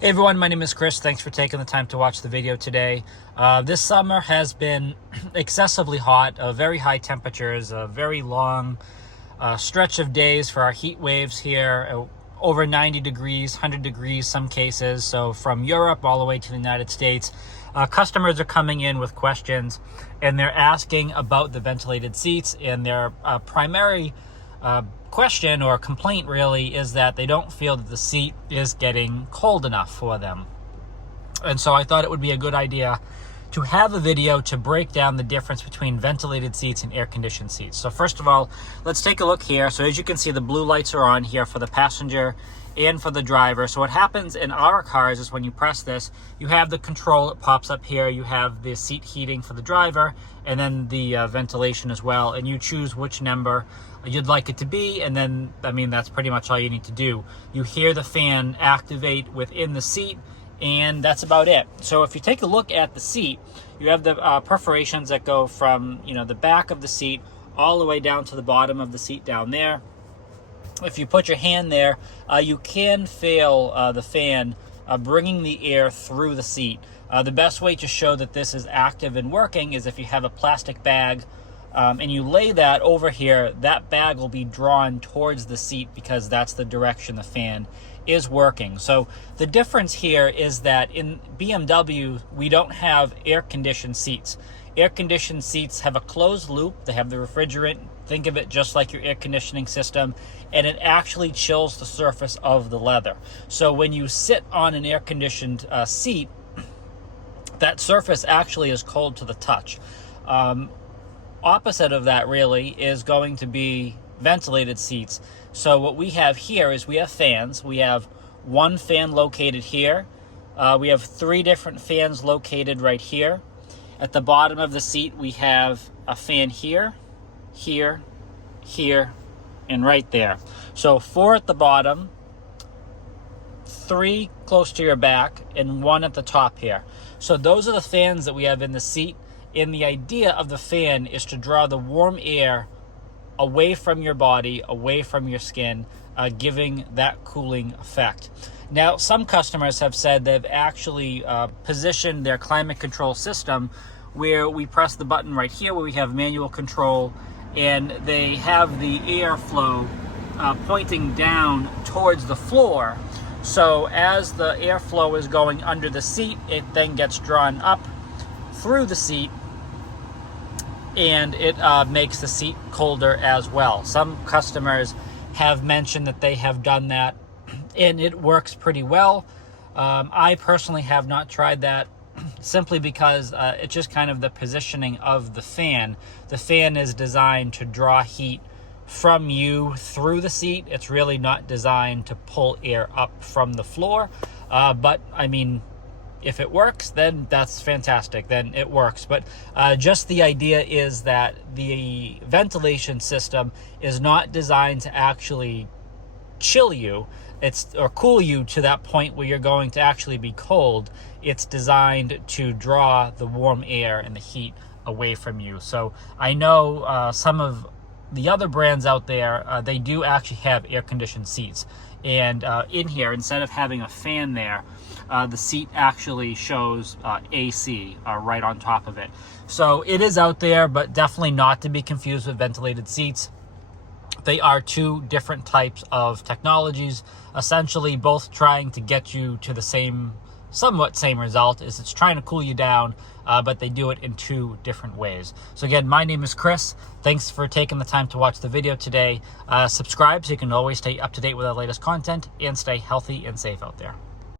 Hey everyone, my name is Chris. Thanks for taking the time to watch the video today. This summer has been excessively hot, very high temperatures, a very long stretch of days for our heat waves here, over 90 degrees, 100 degrees some cases. So from Europe all the way to the United States, customers are coming in with questions and they're asking about the ventilated seats, and their primary question or complaint really is that they don't feel that the seat is getting cold enough for them. And so I thought it would be a good idea to have a video to break down the difference between ventilated seats and air-conditioned seats. So first of all, let's take a look here. So as you can see, the blue lights are on here for the passenger and for the driver. So what happens in our cars is when you press this, you have the control, it pops up here, you have the seat heating for the driver, and then the ventilation as well, and you choose which number you'd like it to be, and then, that's pretty much all you need to do. You hear the fan activate within the seat, and that's about it. So if you take a look at the seat, you have the perforations that go from the back of the seat all the way down to the bottom of the seat down there. If you put your hand there, you can feel the fan bringing the air through the seat. The best way to show that this is active and working is if you have a plastic bag and you lay that over here, that bag will be drawn towards the seat because that's the direction the fan is working. So the difference here is that in BMW, we don't have air-conditioned seats. Air-conditioned seats have a closed loop. They have the refrigerant. Think of it just like your air conditioning system, and it actually chills the surface of the leather. So when you sit on an air-conditioned seat, that surface actually is cold to the touch. Opposite of that really is going to be ventilated seats. So what we have here is we have fans. We have one fan located here. We have three different fans located right here. At the bottom of the seat, we have a fan here, here, here, and right there. So 4 at the bottom, 3 close to your back, and 1 at the top here. So those are the fans that we have in the seat. And the idea of the fan is to draw the warm air away from your body, away from your skin, giving that cooling effect. Now, some customers have said they've actually positioned their climate control system where we press the button right here where we have manual control, and they have the airflow pointing down towards the floor. So as the airflow is going under the seat, it then gets drawn up through the seat, and it makes the seat colder as well. Some customers have mentioned that they have done that, and it works pretty well. I personally have not tried that, simply because it's just kind of the positioning of the fan. The fan is designed to draw heat from you through the seat. It's really not designed to pull air up from the floor. But if it works, then that's fantastic, then it works. But just the idea is that the ventilation system is not designed to actually chill you or cool you to that point where you're going to actually be cold. It's designed to draw the warm air and the heat away from you. So I know some of the other brands out there, they do actually have air-conditioned seats. And in here, instead of having a fan there, the seat actually shows AC right on top of it. So it is out there, but definitely not to be confused with ventilated seats. They are two different types of technologies, essentially both trying to get you to the somewhat same result. It's trying to cool you down, but they do it in two different ways. So again, my name is Chris. Thanks for taking the time to watch the video today. Subscribe so you can always stay up to date with our latest content, and stay healthy and safe out there.